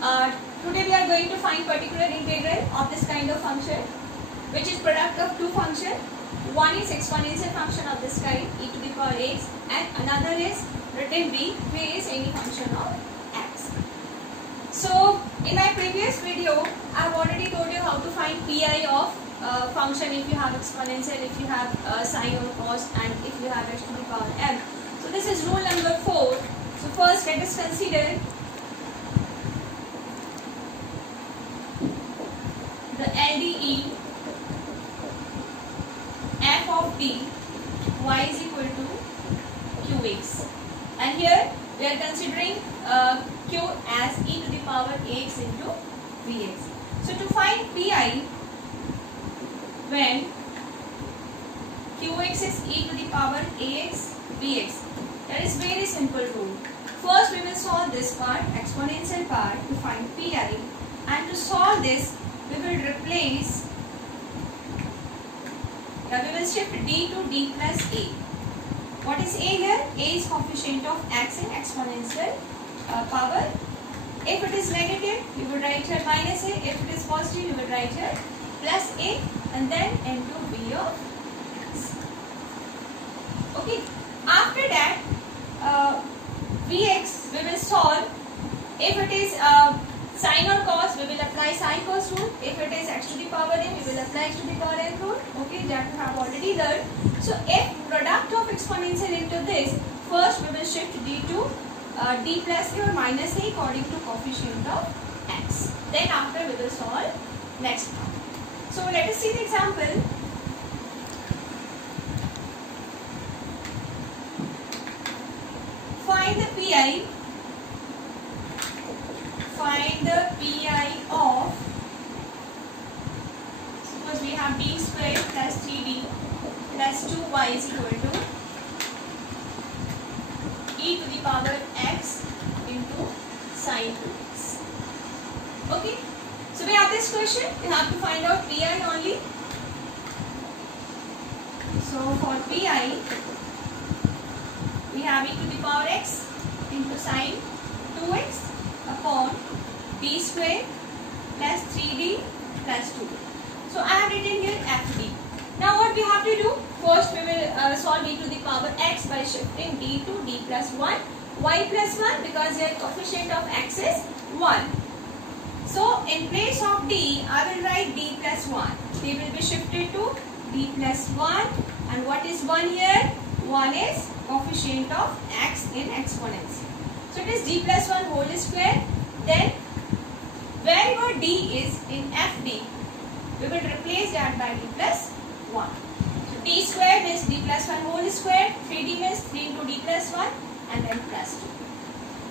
Today we are going to find particular integral of this kind of function, which is product of two functions. One is exponential function of this kind, e to the power x, and another is written b, which is any function of x. So in my previous video, I have already told you how to find pi of function if you have exponential, if you have sine or cos, and if you have x to the power m. So this is rule number 4. So first let us consider the LDE f of d y is equal to qx, and here we are considering q as e to the power ax into vx. So to find pi when qx is e to the power ax vx, that is very simple rule. First we will solve this part, exponential part, to find pi, and to solve this we will replace, we will shift d to d plus a. What is a here? A is coefficient of x in exponential power. If it is negative, you will write here minus a. If it is positive, you will write here plus a, and then into v of x. Okay. After that, vx we will solve. If it is sine or cos, we will apply sine cos rule. If it is x to the power n, we will apply x to the power n rule. Okay, that we have already learned. So if product of exponential into this, first we will shift d to d plus a or minus a according to coefficient of x. Then after we will solve next part. So let us see the example. Find the pi. Find the pi of, suppose we have d square plus 3d plus 2y is equal to e to the power x into sine 2x. Okay. So we have this question, we have to find out pi only. So for pi, we have e to the power x into sine 2x upon d square plus 3d plus 2. So I have written here fd. Now what we have to do? First we will solve e to the power x by shifting d to d plus 1, y plus 1, because their coefficient of x is 1. So in place of d, I will write d plus 1. D will be shifted to d plus 1, and what is 1 here? 1 is coefficient of x in exponential. So it is d plus 1 whole square. Then wherever d is in fd, we will replace that by d plus 1. So d square means d plus 1 whole square, 3d means 3 into d plus 1, and then plus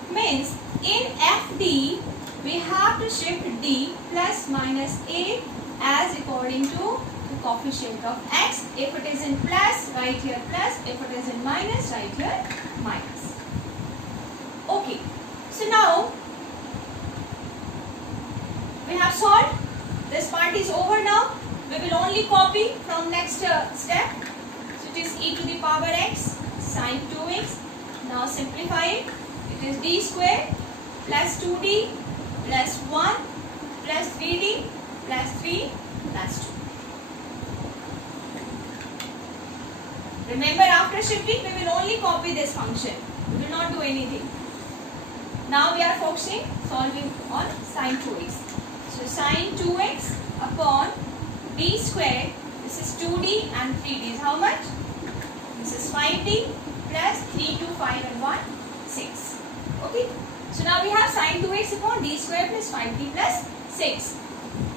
2. Means in fd, we have to shift d plus minus a as according to the coefficient of x. If it is in plus, write here plus. If it is in minus, write here minus. Okay. So now we have solved. This part is over now. We will only copy from next step. So it is e to the power x sine 2x. Now simplify it. It is d square plus 2d plus 1 plus 3d plus 3 plus 2. Remember, after shifting, we will only copy this function. We will not do anything. Now we are focusing, solving on sine 2x. So sine 2x upon d square, this is 2d and 3d is how much? This is 5d plus 3, 2, 5 and 1, 6. Okay. So now we have sine 2x upon d square plus 5d plus 6.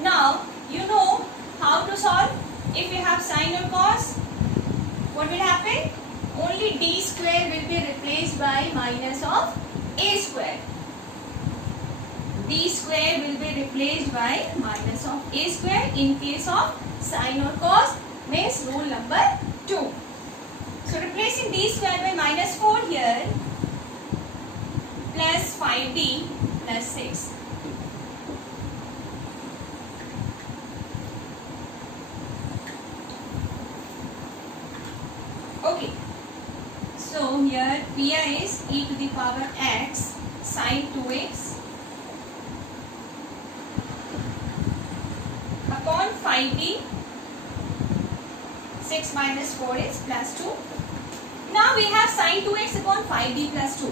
Now you know how to solve. If you have sine or cos, what will happen? Only d square will be replaced by minus of a square. D square will be replaced by minus of a square in case of sine or cos, means rule number 2. So replacing d square by minus 4 here plus 5d plus 6. Okay. So here pi is e to the power x sine 2x 5d. 6 minus 4 is plus 2. Now we have sin 2x upon 5d plus 2.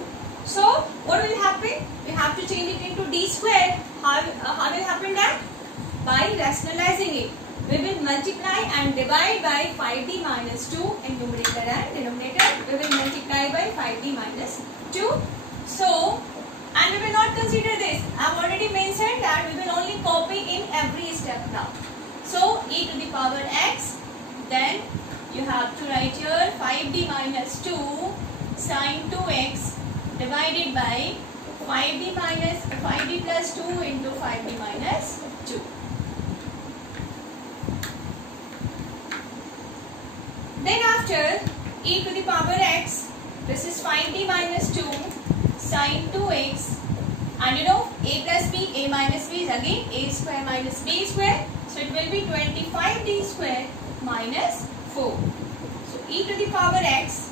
So what will happen? We have to change it into d square. How will happen that? By rationalizing it. We will multiply and divide by 5d minus 2 in numerator and denominator. We will multiply by 5d minus 2. So, and we will not consider this. I have already mentioned that we will only copy in every step now. So e to the power x, then you have to write here 5d minus 2 sin 2x divided by 5d plus 2 into 5d minus 2. Then after e to the power x, this is 5d minus 2 sin 2x, and you know a plus b, a minus b is again a square minus b square, so it will be 25d square minus 4. So e to the power x,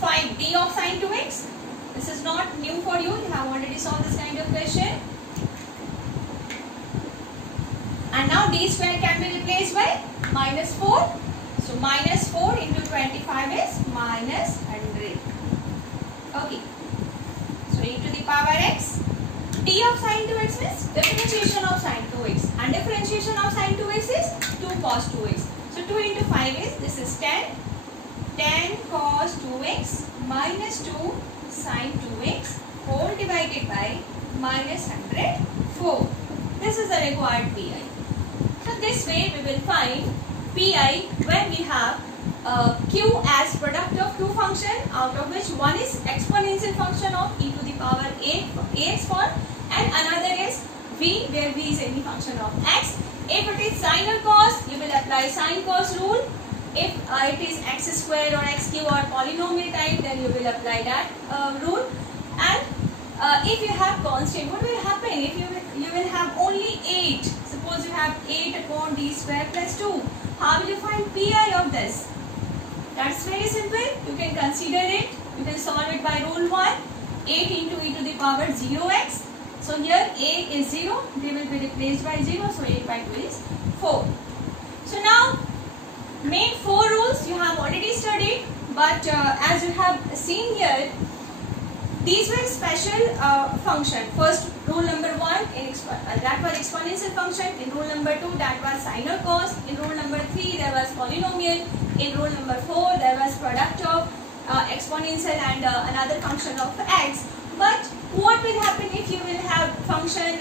5d of sin 2x. This is not new for you. You have already solved this kind of question. And now d square can be replaced by minus 4. So minus 4 into 25 is minus 100. Okay. So e to the power x, d of sin 2x means differentiation of sin 2x, and differentiation of sin 2x is 2 cos 2x. So 2 into 5 is, this is 10. 10 cos 2x minus 2 sin 2x whole divided by minus 104. This is the required pi. So this way we will find pi when we have q as product of two functions, out of which one is exponential function of e to the power ax form, and another is v, where v is any function of x. If it is sine or cos, you will apply sine cos rule. If it is x square or x cube or polynomial type, then you will apply that rule. And if you have constant, what will happen? If you will have only 8. Suppose you have 8 upon d square plus 2. How will you find pi of this? That's very simple. You can consider it. You can solve it by rule 1. 8 into e to the power 0x. So here a is 0. They will be replaced by 0. So 8 by 2 is 4. So now main 4 rules you have already studied. But as you have seen here, these were special function. First rule number 1 that was exponential function. In rule number 2 that was sine or cos. In rule number 3 there was polynomial. In rule number 4 there was product of exponential and another function of x. But what will happen if you will have function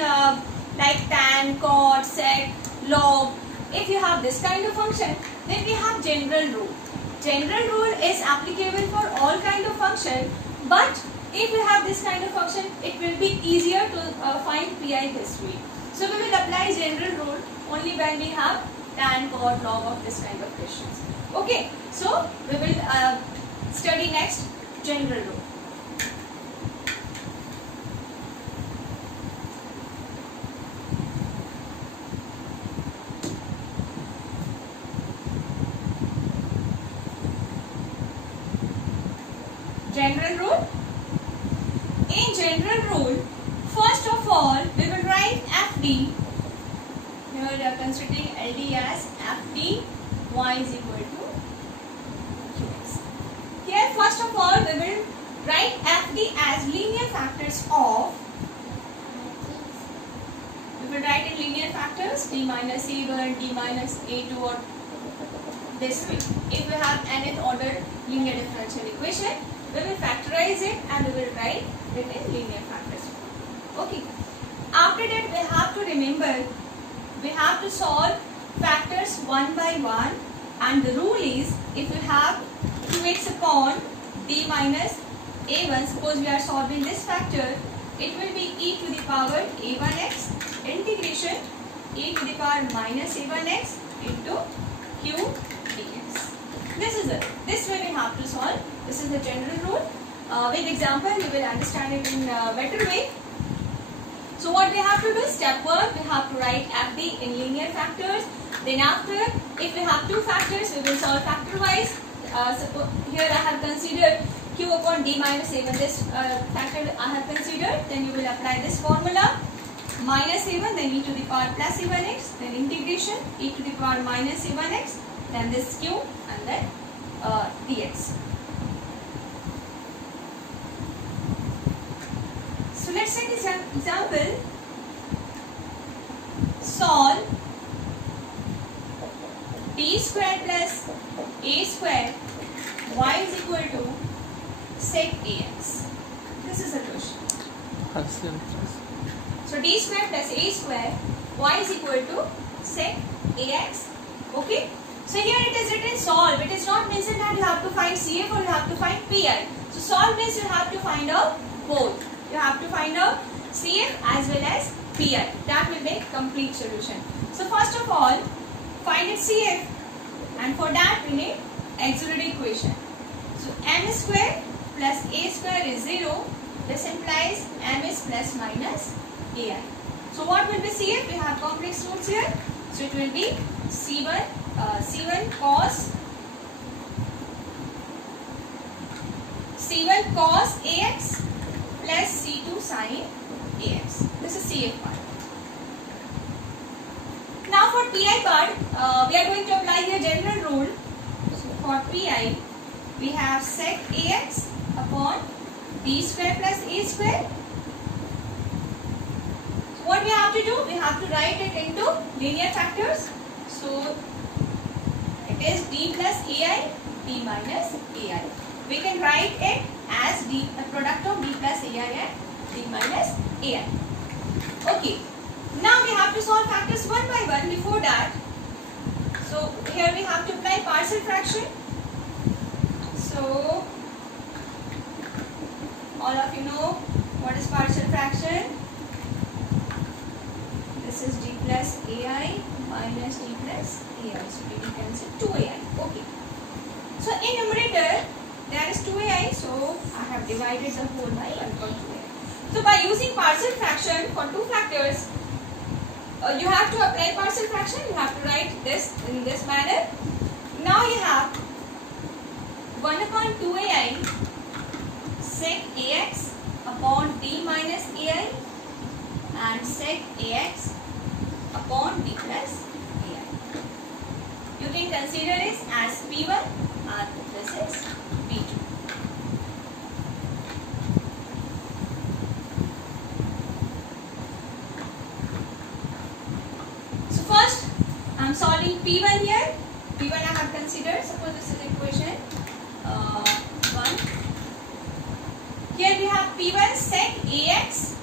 like tan, cot, sec, log? If you have this kind of function, then we have general rule. General rule is applicable for all kind of function, but if you have this kind of function, it will be easier to find pi history. So we will apply general rule only when we have tan, cot, log of this kind of questions. Okay, so we will study next general rule. General rule. In general rule, first of all, we will write FD. Here we are considering LD as FD y is equal to qx. Here first of all, we will write FD as linear factors of. We will write in linear factors d minus a1, d minus a2, or this way. If we have nth order linear differential equation, we will factorize it and we will write it in linear factors. Okay. After that, we have to remember, we have to solve factors one by one, and the rule is if you have qx upon d minus a1, suppose we are solving this factor, it will be e to the power a1x integration e to the power minus a1x into q dx. This is it. This way we have to solve. This is the general rule. With example, you will understand it in a better way. So what we have to do? Step 1, we have to write FD in linear factors. Then after, if we have two factors, we will solve factor wise. Suppose here I have considered q upon d minus a1. This factor I have considered. Then you will apply this formula. minus a1, then e to the power plus a1x, then integration e to the power minus a1x, then this q, and then dx. So let's take this example. Solve b square plus a square y is equal to sec ax. This is the question. So d square plus a square y is equal to sec ax. Okay. So here it is written solve. It is not mentioned that you have to find CF or you have to find PI. So solve means you have to find out both. You have to find out CF as well as PI. That will make complete solution. So first of all, find its CF, and for that we need auxiliary equation. So m square plus a square is 0. This implies m is plus minus ai. So what will be CF? We have complex roots here. So it will be C1 cos ax plus C2 sin ax. This is CF part. Now for PI part, we are going to apply the general rule. So for PI, we have sec ax upon b square plus a square. So what we have to do? We have to write it into linear factors. So it is d plus ai, d minus ai. We can write it as the product of d plus ai and d minus ai. Okay. Now we have to solve factors one by one. Before that, so here we have to apply partial fraction. So all of you know what is partial fraction. This is d plus ai minus d plus ai. So d cancel 2ai. Okay. So in numerator there is 2ai. So I have divided the whole by 1.2ai. So by using partial fraction for two factors, you have to apply partial fraction. You have to write this in this manner. Now you have 1 upon 2ai sec ax upon d minus ai and sec ax upon d plus ai. You can consider this as P1 and this is P2. So first I am solving P1 here. P1 I have considered. Suppose this is equation 1. Here we have P1 sec ax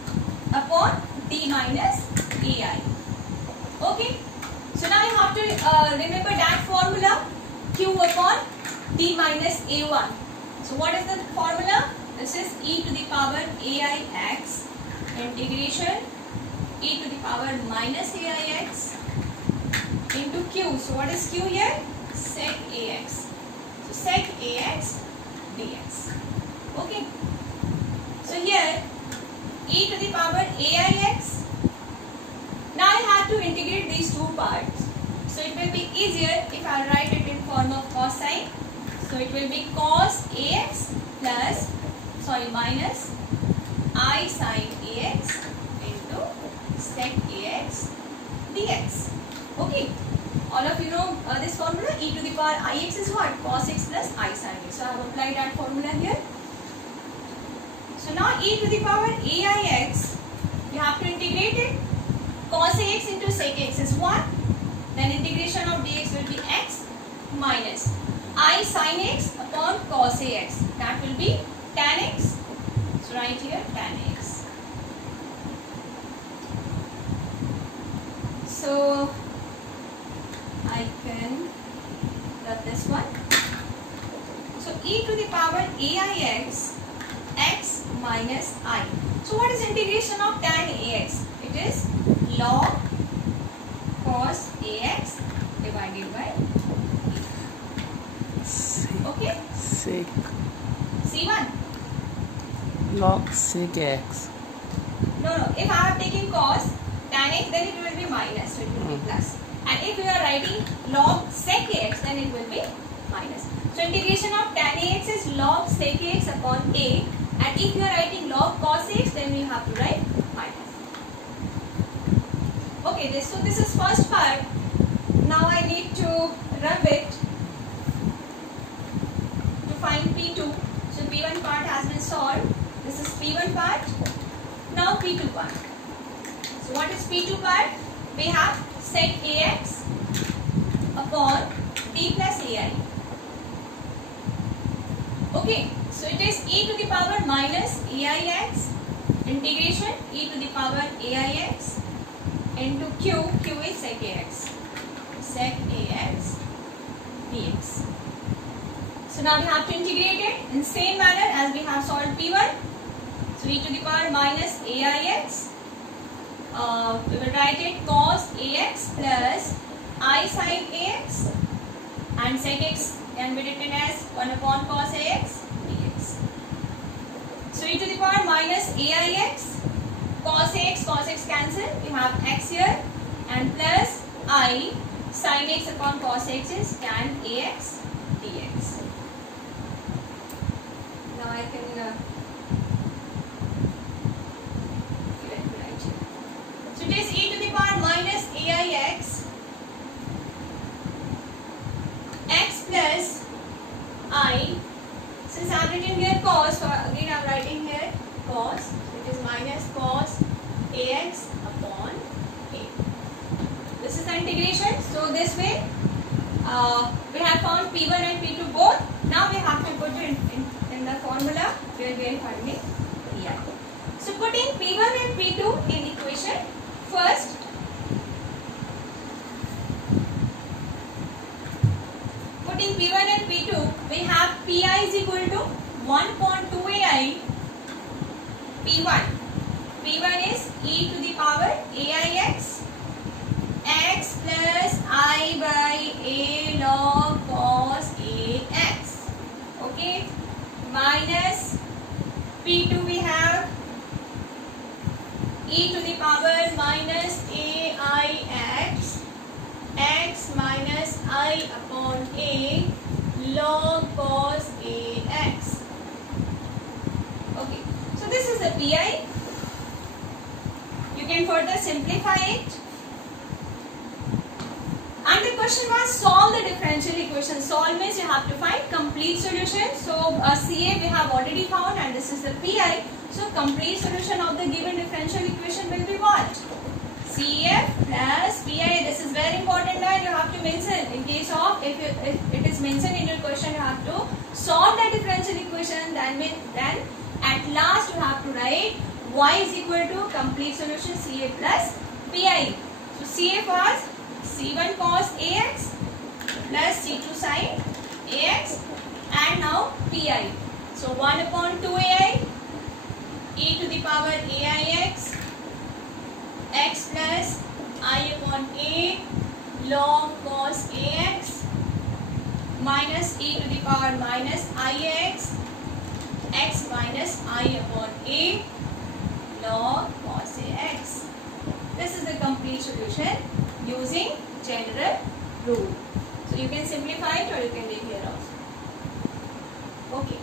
upon d minus ai. Okay. So now you have to remember that formula, q upon d minus a1. So what is the formula? This is e to the power aix integration e to the power minus aix into q. So what is q here? Sec ax. So sec ax dx. Okay. So here e to the power aix. Now I have to integrate these two parts. So it will be easier if I write it in form of cosine. So it will be cos ax plus minus I sin ax into sec ax dx. Okay. All of you know this formula. E to the power ix is what? Cos x plus I sin x. So I have applied that formula here. So now e to the power aix, you have to integrate it. Cos ax into sec x is 1. Then integration of dx will be x minus I sin x upon cos ax. That will be tan x. So right here tan x. So I can rub this one. So e to the power aix x minus I. So what is integration of tan ax? It is log cos ax divided by okay? Sec. C1. Log sec x. No. If I have taken cos tan x, then it will be minus. So it will be plus. And if you are writing log sec x, then it will be minus. So integration of tan ax is log sec x upon a. And if you are writing log cos x, then we have to write minus. Okay, this is first part. Now I need to rub it to find P2. So P1 part has been solved. This is P1 part. Now P2 part. So what is P2 part? We have sec AX upon D plus AI. Okay, so it is e to the power minus AIX integration e to the power AIX into Q is sec AX dx. So now we have to integrate it in same manner as we have solved P1. So e to the power minus AIX, we will write it cos AX plus I sin AX, and sec x can be written as 1 upon cos AX dx. So e to the power minus AIX, cos x cancel, we have x here, and plus I sin x upon cos x is tan AX dx. Now I can write here. So it is e to the power minus AIX x plus I. Since I have written here cos, so again I am writing here cos. So it is minus cos AX upon A. This is the integration. So this way we have found P1 and P2 both. Now we have to put it in the formula where we are finding Pi. So putting P1 and P2 in equation, first putting P1 and P2, we have Pi is equal to 1 upon 2ai P1. P1 is e to the power AIX x plus I by A log cos AX. Okay, minus P2 we have e to the power minus AIX x minus I upon A log cos AX. Okay, so this is the Pi. You can further simplify it. And the question was solve the differential equation. Solve means you have to find complete solution. So CA we have already found, and this is the Pi. So complete solution of the given differential equation will be what? CF plus Pi. This is very important line you have to mention. In case of if it is mentioned in your question, you have to solve the differential equation. Then at last you have to write y is equal to complete solution CA plus Pi. So CA was C1 cos AX plus C2 sin AX, and now Pi. So 1 upon 2ai e to the power AIX x plus I upon A log cos AX minus e to the power minus IX x minus I upon A log cos AX. This is the complete solution using general rule. So you can simplify it or you can leave here also. Okay.